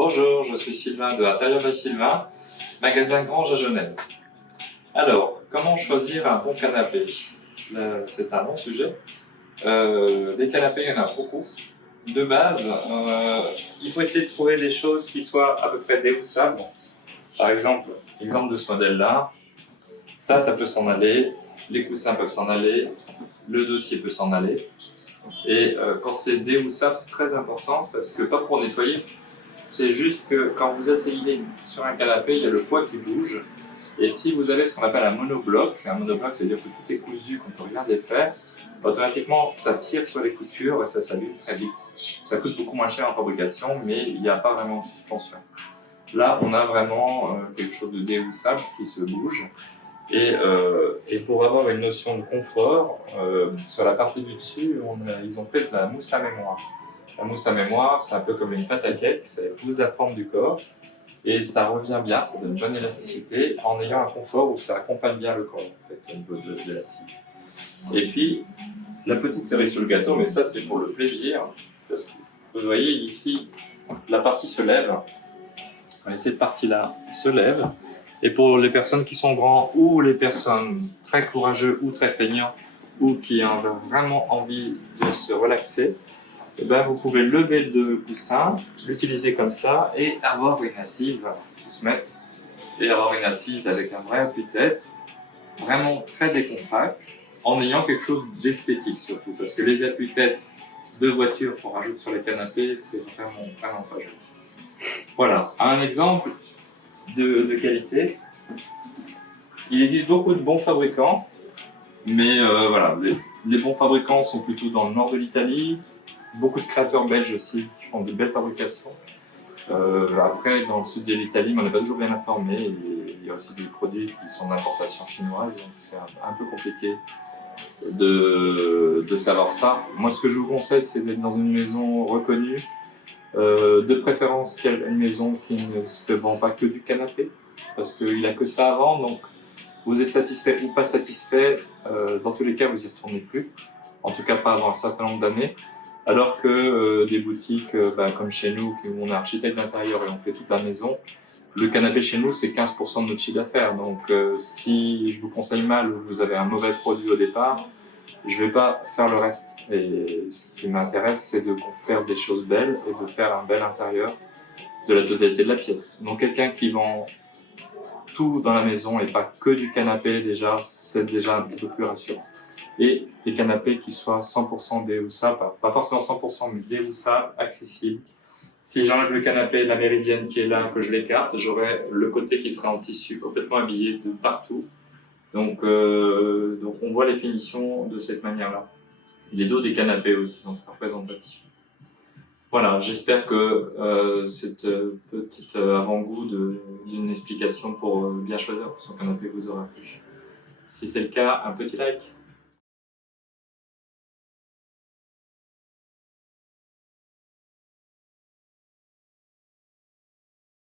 Bonjour, je suis Sylvain de Intérieur by Sylvain, magasin Grange à Genève. Alors, comment choisir un bon canapé? C'est un long sujet. Des canapés, il y en a beaucoup. De base, il faut essayer de trouver des choses qui soient à peu près déhoussables. Par exemple, exemple de ce modèle-là, ça peut s'en aller, les coussins peuvent s'en aller, le dossier peut s'en aller. Et quand c'est déhoussable, c'est très important parce que, pas pour nettoyer, c'est juste que quand vous asseyez sur un canapé, il y a le poids qui bouge. Et si vous avez ce qu'on appelle un monobloc, ça veut dire que tout est cousu, qu'on ne peut rien défaire, automatiquement ça tire sur les coutures et ça s'abîme très vite. Ça coûte beaucoup moins cher en fabrication, mais il n'y a pas vraiment de suspension. Là, on a vraiment quelque chose de déhoussable qui se bouge. Et pour avoir une notion de confort, sur la partie du dessus, ils ont fait de la mousse à mémoire. La mousse à mémoire, c'est un peu comme une pâte à cake, ça épouse la forme du corps et ça revient bien, ça donne une bonne élasticité en ayant un confort où ça accompagne bien le corps en fait, au niveau de l'assise. Et puis, la petite cerise sur le gâteau, mais ça c'est pour le plaisir, parce que vous voyez ici, la partie se lève, cette partie-là se lève, et pour les personnes qui sont grands ou les personnes très courageuses ou très feignants ou qui ont vraiment envie de se relaxer, eh ben, vous pouvez lever le coussin, l'utiliser comme ça et avoir une assise, voilà, tout se mettre, et avoir une assise avec un vrai appui-tête, vraiment très décontracte, en ayant quelque chose d'esthétique surtout, parce que les appuis-têtes de voiture qu'on rajoute sur les canapés, c'est vraiment pas joli. Voilà, un exemple de qualité. Il existe beaucoup de bons fabricants, mais voilà, les bons fabricants sont plutôt dans le nord de l'Italie. Beaucoup de créateurs belges aussi qui font de belles fabrications. Après, dans le sud de l'Italie, on n'est pas toujours bien informé. Et il y a aussi des produits qui sont d'importation chinoise, donc c'est un peu compliqué de savoir ça. Moi, ce que je vous conseille, c'est d'être dans une maison reconnue, de préférence une maison qui ne se vend pas que du canapé, parce qu'il n'a que ça à vendre, donc vous êtes satisfait ou pas satisfait, dans tous les cas, vous n'y retournez plus, en tout cas pas avant un certain nombre d'années. Alors que des boutiques comme chez nous, où on est architecte d'intérieur et on fait toute la maison, le canapé chez nous, c'est 15% de notre chiffre d'affaires. Donc si je vous conseille mal ou vous avez un mauvais produit au départ, je ne vais pas faire le reste. Et ce qui m'intéresse, c'est de faire des choses belles et de faire un bel intérieur de la totalité de la pièce. Donc quelqu'un qui vend tout dans la maison et pas que du canapé, déjà, c'est déjà un petit peu plus rassurant. Et des canapés qui soient 100% déhoussables, pas forcément 100%, mais déhoussables, accessibles. Si j'enlève le canapé, la méridienne qui est là, que je l'écarte, j'aurai le côté qui sera en tissu complètement habillé de partout. Donc on voit les finitions de cette manière-là. Les dos des canapés aussi sont très représentatifs. Voilà, j'espère que cette petite avant-goût d'une explication pour bien choisir son canapé vous aura plu. Si c'est le cas, un petit like.